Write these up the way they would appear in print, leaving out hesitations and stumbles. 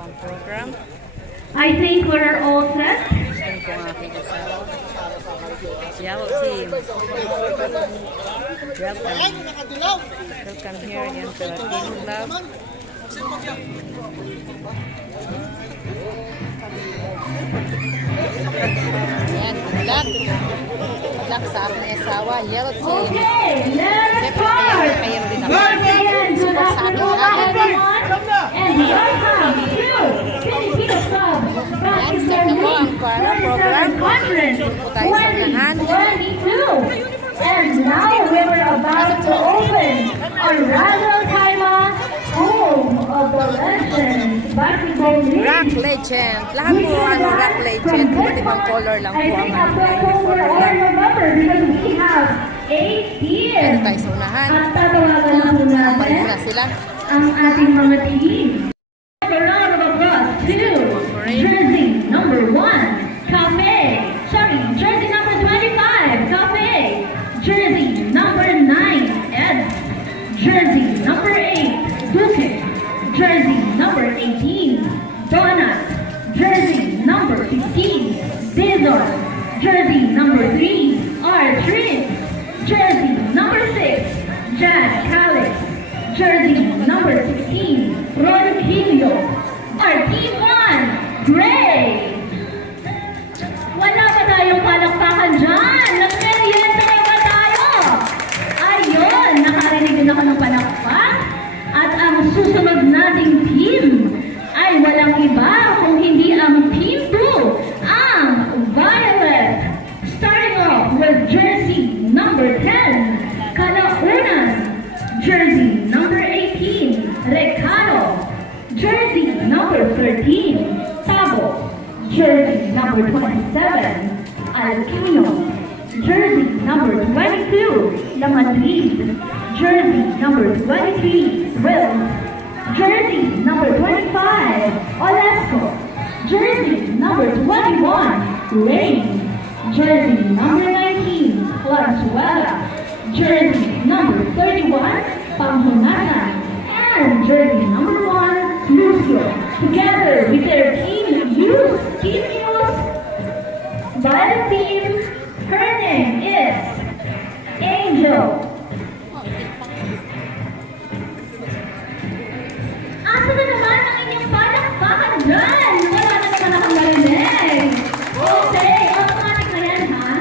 ang program. I think we're all set. Yan po ang aking asawa. Yellow team. Welcome here in Filipino Club. Ayan, good luck sa aking asawa. Yellow team. Okay, let's start. Kaya rin ako. Again, good afternoon, everyone. And welcome to Filipino Club Basketball League Tournament Conference 2022. And now we were about to open our Razzle Taima Home of the Legends Basketball League. Rock Legend. Lahat po Rock Legend. Iba't ibang color lang po ang uniform nila. Because we have 8 teams. Ito tayo sa unahan. At tatawagan na po natin Balik na sila. ang ating mga team. A round of applause to jersey number 1, Cafe. Sorry, jersey number 25, Cafe. Jersey number 9, Ed. Jersey number 8, Duque. Jersey number 18, Donut. Jersey number 15, Dizor. Jersey number 3, R3. Jersey number 6, Jazz Calix. Jersey number 16, Rodrigo. Our team 1, Gray. Wala pa tayong palakpakan dyan. Nag-merienda na ba tayo? Ayun, nakarinig din ako ng palakpak. At ang susunod nating team ay walang iba kung hindi ang Team 2, ang Violet. Starting off with jersey number 10, Kalaunan. Jersey number 18, Recano. Jersey number 13, Tabo. Jersey number 27, Alquino. Jersey number 22, Lamadrid. Jersey number 23, Will. Jersey number 25, Olesco. Jersey number 21, Rain. Jersey number 19, Lazuela. Jersey number 31, Pampunatan. And jersey number 1, Lucio. Together with their team youth, Violet team, her name is Angel. Asa na naman ang inyong palakpakan dyan? Wala na naman akong narinig. Okay, automatic na yan, ha?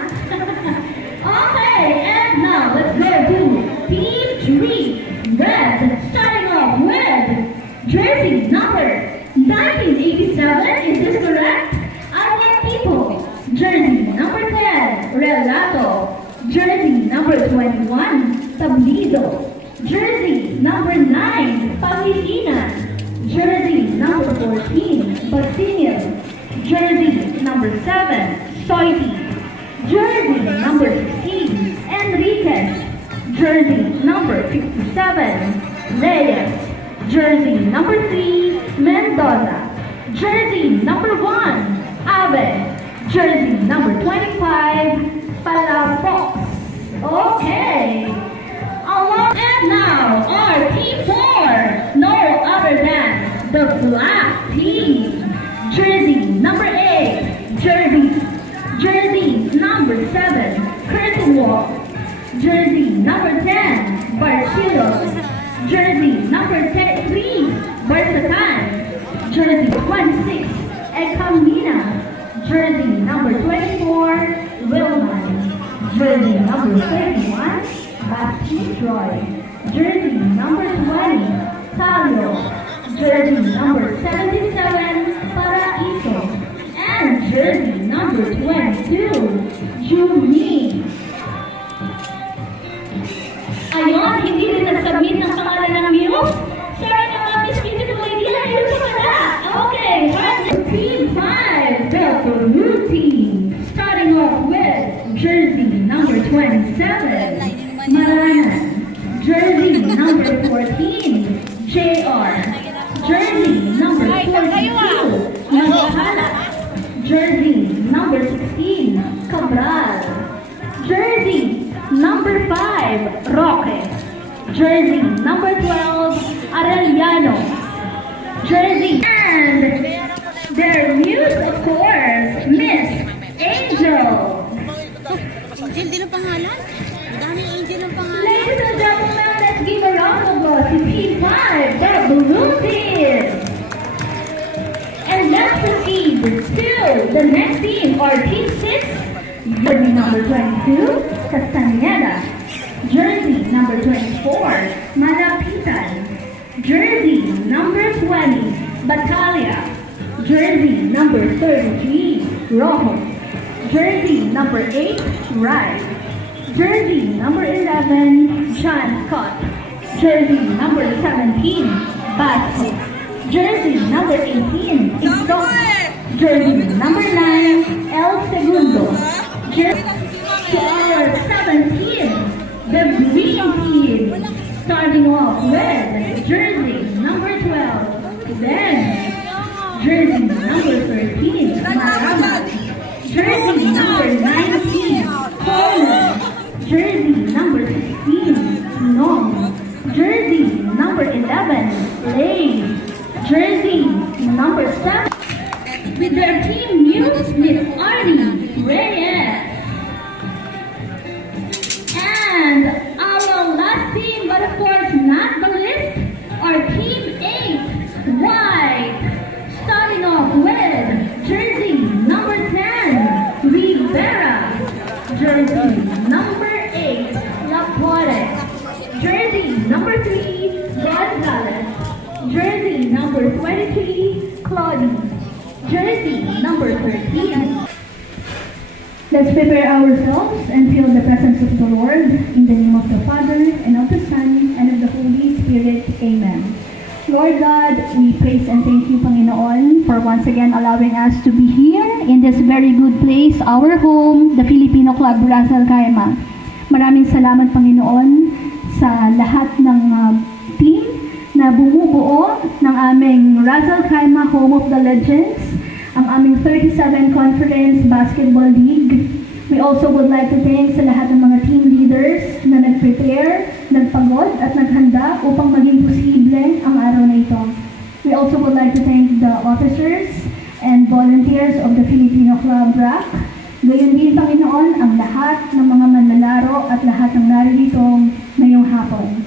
Okay, and now let's go to Team 3, Red, starting off with jersey number 1987, is this correct? Arian Tipo. Jersey number 10, Relato. Jersey number 21, Tablido. Jersey number 9, Pangilinan. Jersey number 14, Basinil. Jersey number 7, Soiti. Jersey number 16, Enriquez. Jersey number 57, Reyes. Jersey number 3, Mendoza. Jersey number 1, Ave. Jersey number 25, Palafox. Okay. And now, our team 4, no other than the black team. Jersey number 8, Jersey number 7, Curtin Wall. Jersey number 10, Barcilos. Jersey number 3, Bersatan. Jersey 26, Ekamina. Jersey number 24, Wilman. Jersey number 31, Baptiste Troy. Jersey number 20, Talio. Jersey number 77, Paraiso. And jersey number 22, Juni. Ayun, hindi rin nag-submit ng pangalan ng Muse. Sorry naman, Miss Beautiful Lady, ayun sa pala. Okay, Team 5, the blue team. Starting off with jersey number 27, Maranan. Jersey number 14, JR. Jersey number 42, Naghala. Jersey number 16, Cabral. Jersey number 5, Roque. Jersey number 12, Arellano. Jersey and Their muse, of course, Miss Angel. Angel din ang pangalan? Ang daming Angel ang pangalan. Ladies and gentlemen, let's give a round of applause to Team 5, the Blue Team. And let's proceed to the next team, or Team 6, jersey number 22, Castaneda. Jersey number 24, Malapitan. Jersey number 20, Batalya. Jersey number 33, Rojo. Jersey number 8, Rai. Jersey number 11, John Scott. Jersey number 17, Basco. Jersey number 18, Ixto. Jersey number 9, El Segundo. Jersey 17, the Green Team. Starting off with jersey number 12, then jersey number 13, Marama. Jersey number 19, Coleman. Jersey number 16, Long. Jersey number 11, Lay. Jersey number 7, with their team news, Miss Arnie Reyes. And our last team, but of course not the least, our Team 8, White. Starting off with jersey number 10, Rivera. Jersey number 8, Laporte. Jersey number 3, Gonzalez. Jersey number 23, Claudia. Jersey number 13. Let's prepare ourselves and feel the presence of the Lord in the name of the Father, and of the Son, and of the Holy Spirit. Amen. Lord God, we praise and thank you, Panginoon, for once again allowing us to be here in this very good place, our home, the Filipino Club Russell Kaima. Maraming salamat, Panginoon, sa lahat ng team na bumubuo ng aming Russell Kaima Home of the Legends, ang aming 37 Conference Basketball League. We also would like to thank sa lahat ng mga team leaders na nag-prepare, nagpagod at naghanda upang maging posible ang araw na ito. We also would like to thank the officers and volunteers of the Filipino Club RAC. Gayon din, Panginoon, ang lahat ng mga manlalaro at lahat ng naririto ngayong hapon.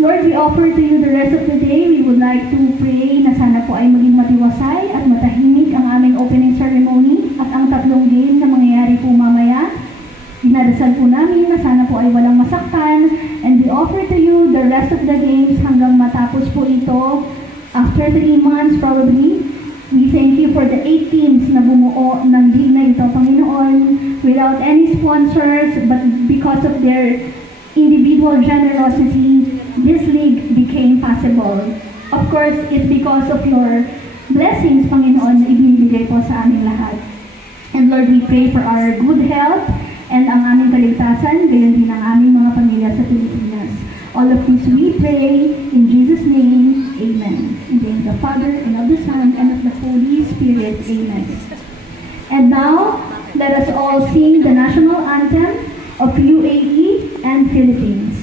Lord, we offer to you the rest of the day. We would like to pray na sana po ay maging matiwasay at matahimik ang aming opening ceremony at ang tatlong game na mangyayari po mamaya. Dinadasal po namin na sana po ay walang masaktan, and we offer to you the rest of the games hanggang matapos po ito after 3 months probably. We thank you for the 8 teams na bumuo ng league na ito, Panginoon, without any sponsors, but because of their individual generosity, this league became possible. Of course, it's because of your blessings, Panginoon, na ibinibigay po sa aming lahat. And Lord, we pray for our good health and ang aming kaligtasan, gayon din ang aming mga pamilya sa Pilipinas. All of this we pray in Jesus' name, Amen. In the name of the Father, and of the Son, and of the Holy Spirit, Amen. And now, let us all sing the national anthem of UAE and Philippines.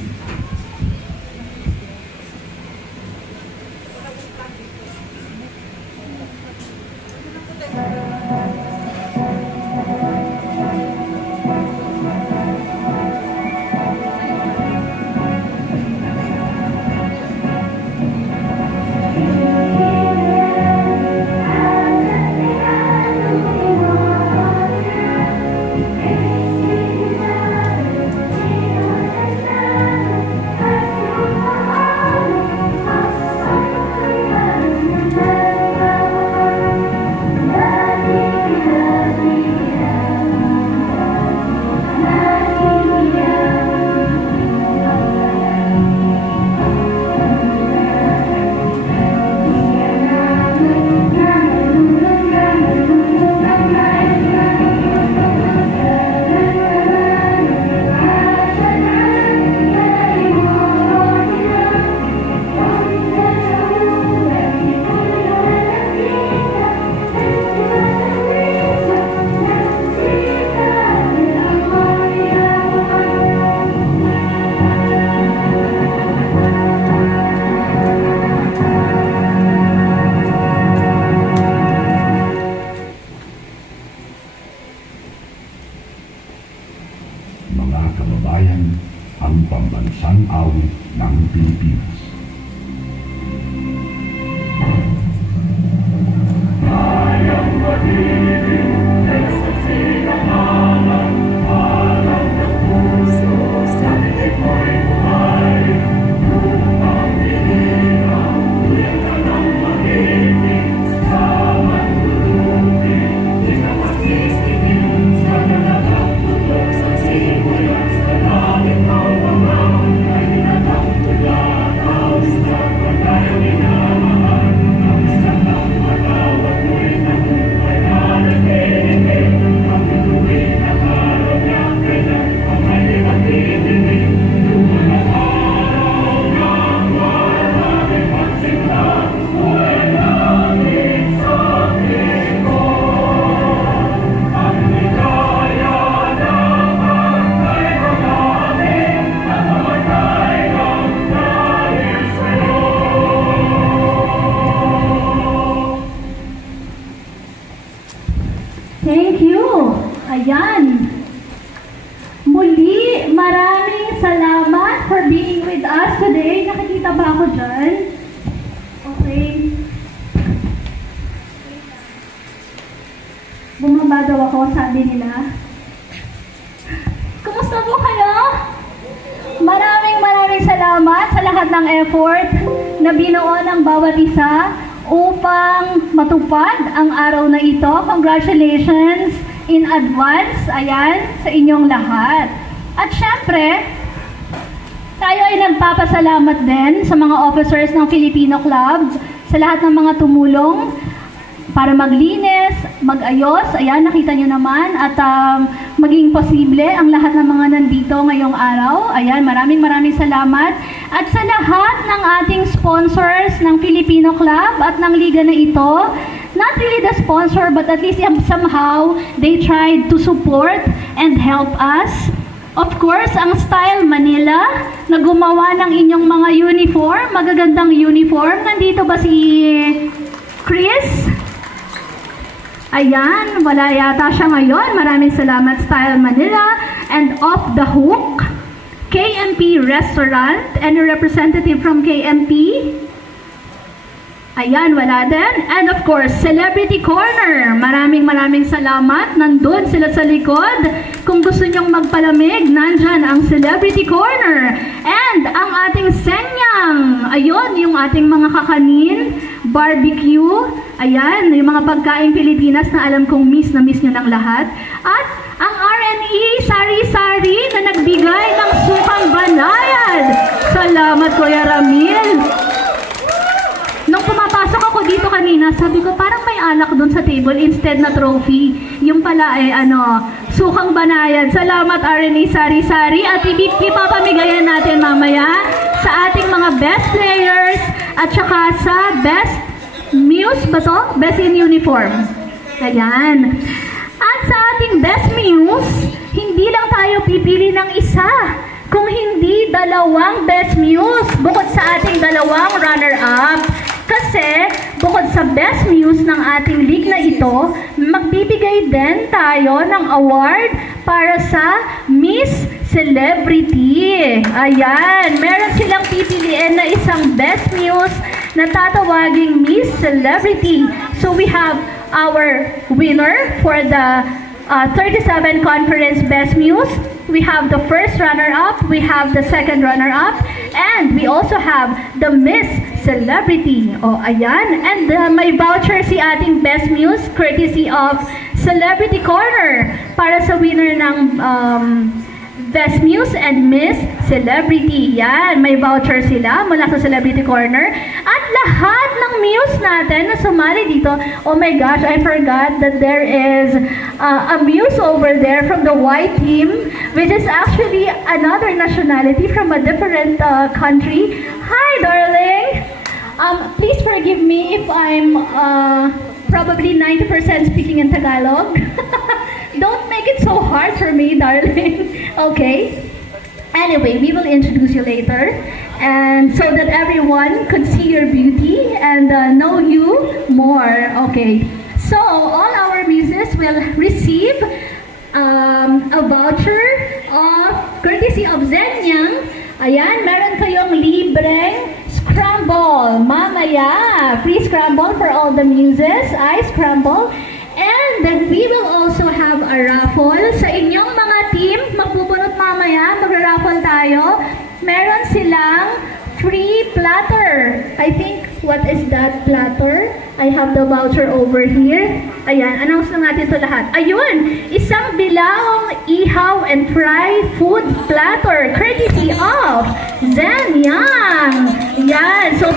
tumamba daw ako, sabi nila. Kumusta po kayo? Maraming salamat sa lahat ng effort na binuo ng bawat isa upang matupad ang araw na ito. Congratulations in advance, ayan, sa inyong lahat. At syempre, tayo ay nagpapasalamat din sa mga officers ng Filipino Club, sa lahat ng mga tumulong para maglinis, mag-ayos, ayan, nakita nyo naman, at maging posible ang lahat ng mga nandito ngayong araw. Ayan, maraming salamat. At sa lahat ng ating sponsors ng Filipino Club at ng liga na ito, not really the sponsor, but at least somehow, they tried to support and help us. Of course, ang Style Manila na gumawa ng inyong mga uniform, magagandang uniform. Nandito ba si Chris? Ayan, wala yata siya ngayon. Maraming salamat, Style Manila. And Off the Hook, KMP Restaurant, any representative from KMP? Ayan, wala din. And of course, Celebrity Corner. Maraming salamat. Nandun sila sa likod. Kung gusto nyong magpalamig, nandyan ang Celebrity Corner. And ang ating senyang. Ayun, yung ating mga kakanin, barbecue. Ayan, yung mga pagkain Pilipinas na alam kong miss na miss nyo ng lahat. At ang RNE Sari-Sari na nagbigay ng sukang banayad. Salamat, Kuya Ramil. Nung pumapasok ako dito kanina, sabi ko parang may alak doon sa table instead na trophy. Yung pala ay sukang banayad. Salamat RNA Sari-Sari at ipapamigayan natin mamaya sa ating mga best players at saka sa best muse ba to? Best in uniform. Ayan. At sa ating best muse, hindi lang tayo pipili ng isa, kung hindi dalawang best muse bukod sa ating dalawang runner-up. Kasi, bukod sa best muse ng ating league na ito, magbibigay din tayo ng award para sa Miss Celebrity. Ayan, meron silang pipiliin na isang best muse na tatawaging Miss Celebrity. So we have our winner for the 37 Conference Best Muse. We have the first runner-up, we have the second runner-up, and we also have the Miss Celebrity. Oh, ayan. And may voucher si ating Best Muse, courtesy of Celebrity Corner, para sa winner ng Best Muse and Miss Celebrity. Yan, may voucher sila mula sa Celebrity Corner. At lahat ng Muse natin na sumali dito, oh my gosh, I forgot that there is a Muse over there from the white team, which is actually another nationality from a different country. Hi, darling! Please forgive me if I'm probably 90% speaking in Tagalog. Don't make it so hard for me, darling. Okay? Anyway, we will introduce you later, and so that everyone could see your beauty and know you more. Okay. So, all our muses will receive a voucher of courtesy of Zenyang. Ayan, meron kayong libreng scramble. Mamaya, free scramble for all the muses. Ice scramble. And then we will also have a raffle sa inyong mga team. Magpupulot mamaya, magra-raffle tayo. Meron silang free platter. I think, what is that platter? I have the voucher over here. Ayan, announce na natin ito lahat. Ayun, isang bilawang ihaw and fry food platter courtesy of Zenyang. Yan, so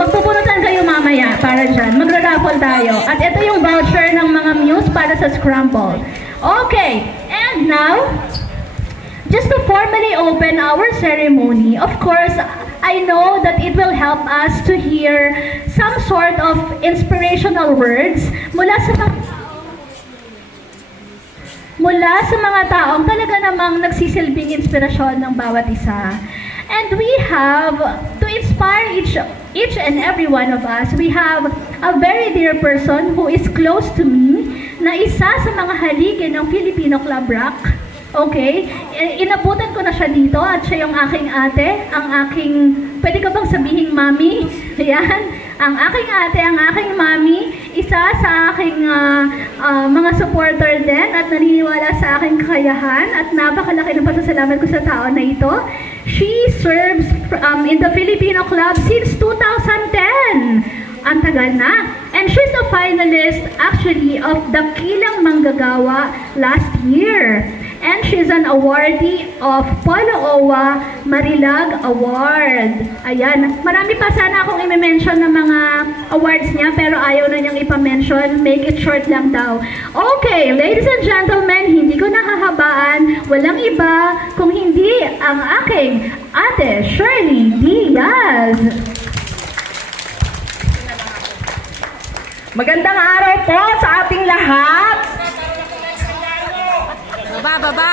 magpupunutan kayo mamaya para dyan. Magra-raffle tayo. At ito yung voucher ng mga Muse para sa scramble. Okay, and now, just to formally open our ceremony, of course, I know that it will help us to hear some sort of inspirational words mula sa mga taong talaga namang nagsisilbing inspirasyon ng bawat isa. And we have, to inspire each and every one of us, we have a very dear person who is close to me, na isa sa mga haligi ng Filipino Club Rock. Okay? Inabutan ko na siya dito at siya yung aking ate, ang aking, pwede ko bang sabihing mami? Ayan, ang aking ate, ang aking mami, isa sa aking mga supporter din at naniniwala sa aking kakayahan at napakalaki ng pasasalamat ko sa tao na ito. She serves in the Filipino Club since 2010. Ang tagal na. And she's a finalist actually of the Kilang Manggagawa last year. And she's an awardee of Polo Owa Marilag Award. Ayan. Marami pa sana akong i-mention ng mga awards niya pero ayaw na niyang ipa-mention. Make it short lang daw. Okay, ladies and gentlemen, hindi ko nahahabaan. Walang iba kung hindi ang aking ate Shirley Diaz. Magandang araw po sa ating lahat. Baba!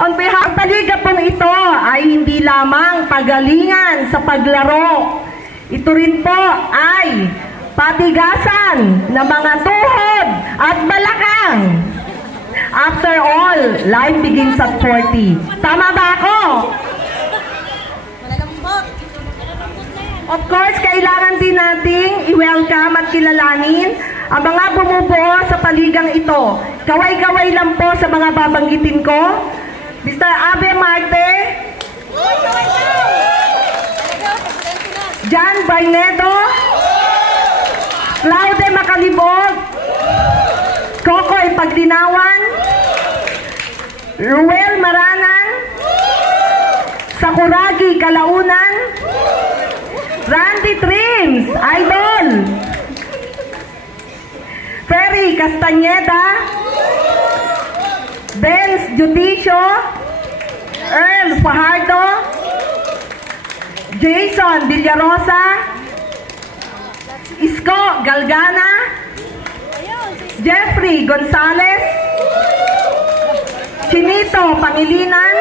On behalf ng paliga pong ito ay hindi lamang pagalingan sa paglaro. Ito rin po ay patigasan ng mga tuhod at balakang. After all, life begins at 40. Tama ba ako? Of course, kailangan din nating i-welcome at kilalanin ang mga bumubuo sa paligang ito. Kaway-kaway lang po sa mga babanggitin ko. Mr. Abe Marte, John Barnedo, Claude Macalibog, Kokoy Pagdinawan, Ruel Maranan, Sakuragi Kalaunan, Randy Trims, Idol, Ferry Castañeda, Benz Judicio, Earl Fajardo, Jason Villarosa, Isko Galgana, Jeffrey Gonzalez, Chinito Pangilinan,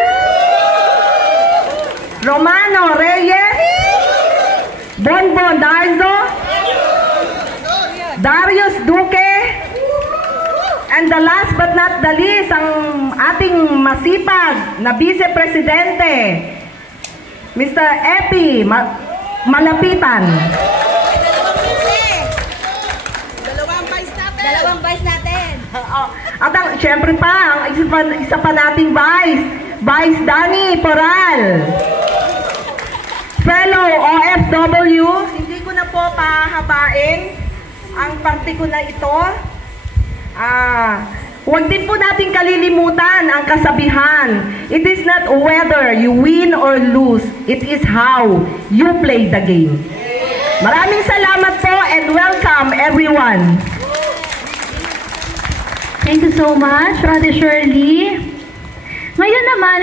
Romano Reyes, Bonbon Darzo, Darius Duque, and the last but not the least, ang ating masipag na Vice Presidente, Mr. Epi Malapitan. Dalawang vice natin. At syempre pa, ang isa pa nating Vice Danny Poral. Fellow OFW, hindi ko na po pahabain ang parte ko na ito. Huwag din po natin kalilimutan ang kasabihan. It is not whether you win or lose, it is how you play the game. Maraming salamat po and welcome everyone. Thank you so much, Ate Shirley. Ngayon naman,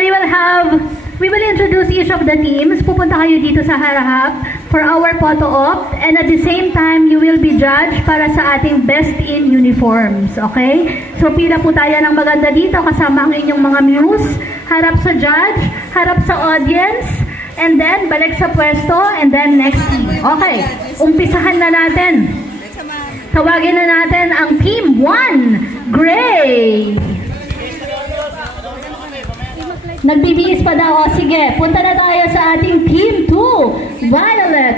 we will introduce each of the teams. Pupunta kayo dito sa harap for our photo op. And at the same time, you will be judged para sa ating best in uniforms. Okay? So, pila po tayo ng maganda dito kasama ang inyong mga muse. Harap sa judge, harap sa audience, and then balik sa pwesto, and then next team. Okay, umpisahan na natin. Tawagin na natin ang Team 1, Gray. Nagbibihis pa daw. O sige, punta na tayo sa ating Team 2, Violet.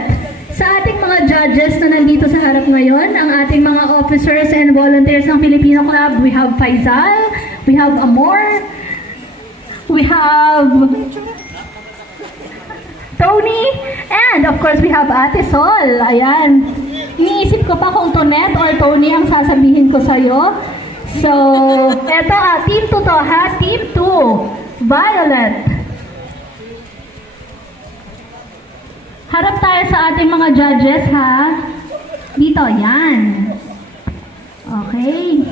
Sa ating mga judges na nandito sa harap ngayon, ang ating mga officers and volunteers ng Filipino Club, we have Faisal, we have Amor, we have Tony, and of course we have Ate Sol. Ayan. Iniisip ko pa kung Tonet or Tony ang sasabihin ko sa'yo. So, eto Team 2 to ha, Team 2, Violet. Harap tayo sa ating mga judges ha. Dito, yan. Okay.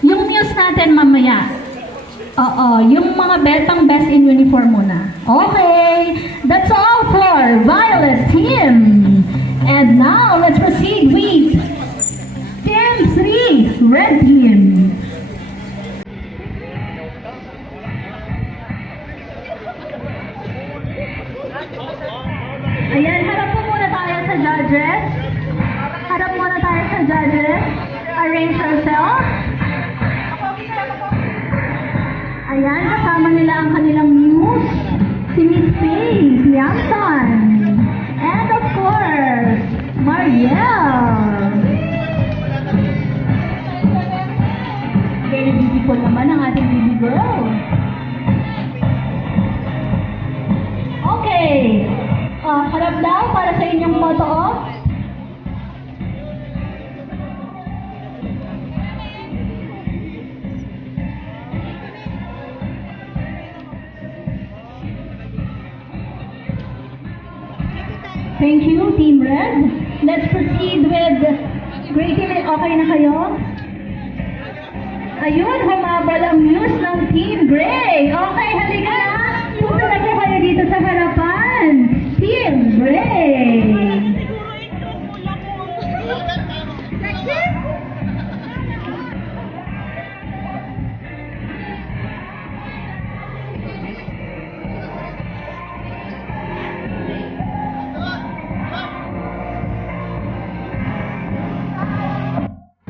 Yung news natin mamaya. Oo, yung mga betang best in uniform muna. Okay, that's all for Violet Team. And now, let's proceed with Team 3, Red Team. Ayan, harap po muna tayo sa judges. Harap muna tayo sa judges. Arrange yourself. Ayan, kasama nila ang kanilang news, si Miss Faye. daw para sa inyong photo op. Thank you, Team Red. Let's proceed with Gray Team. Okay na kayo? Ayun, humabol ang news ng Team Gray. Okay, halika na. Punta na po kayo dito sa harapan. Team Gray.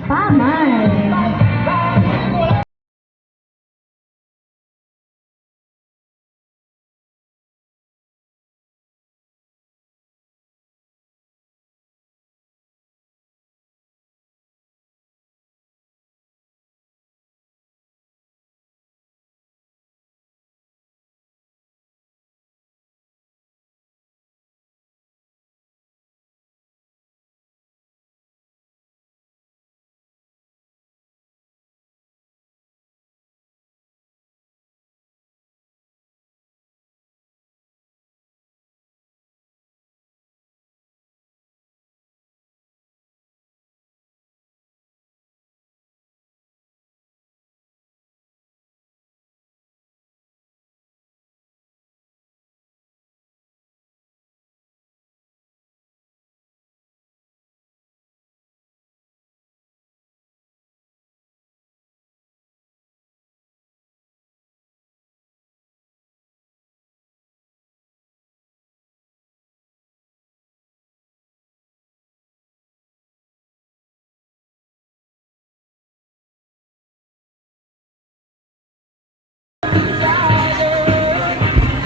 Paman.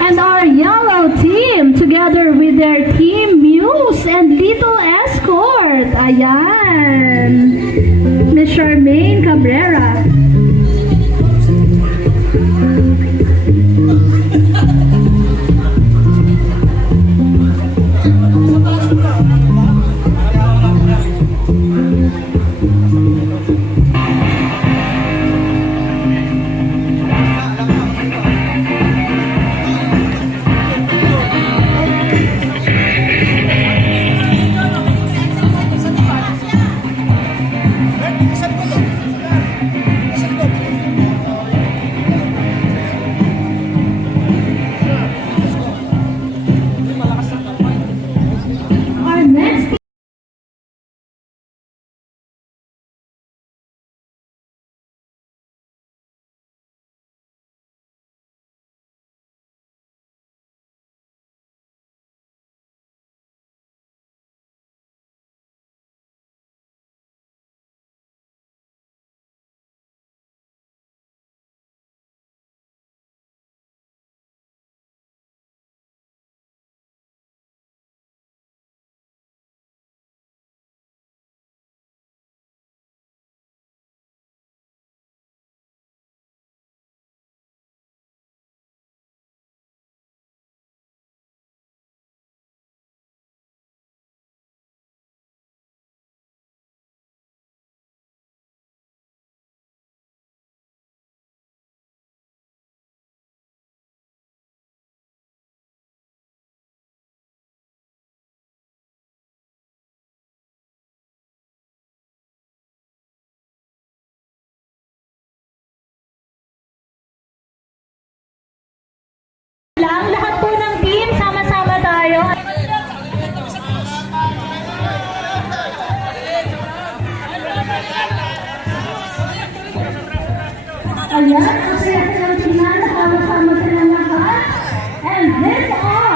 And our yellow team, together with their team Muse and Little Escort. Ayan. Miss Charmaine Cabrera. Our next lang, lahat po ng team, sama-sama tayo. Ayan, ang saya ng final, sama-sama silang lahat. And this are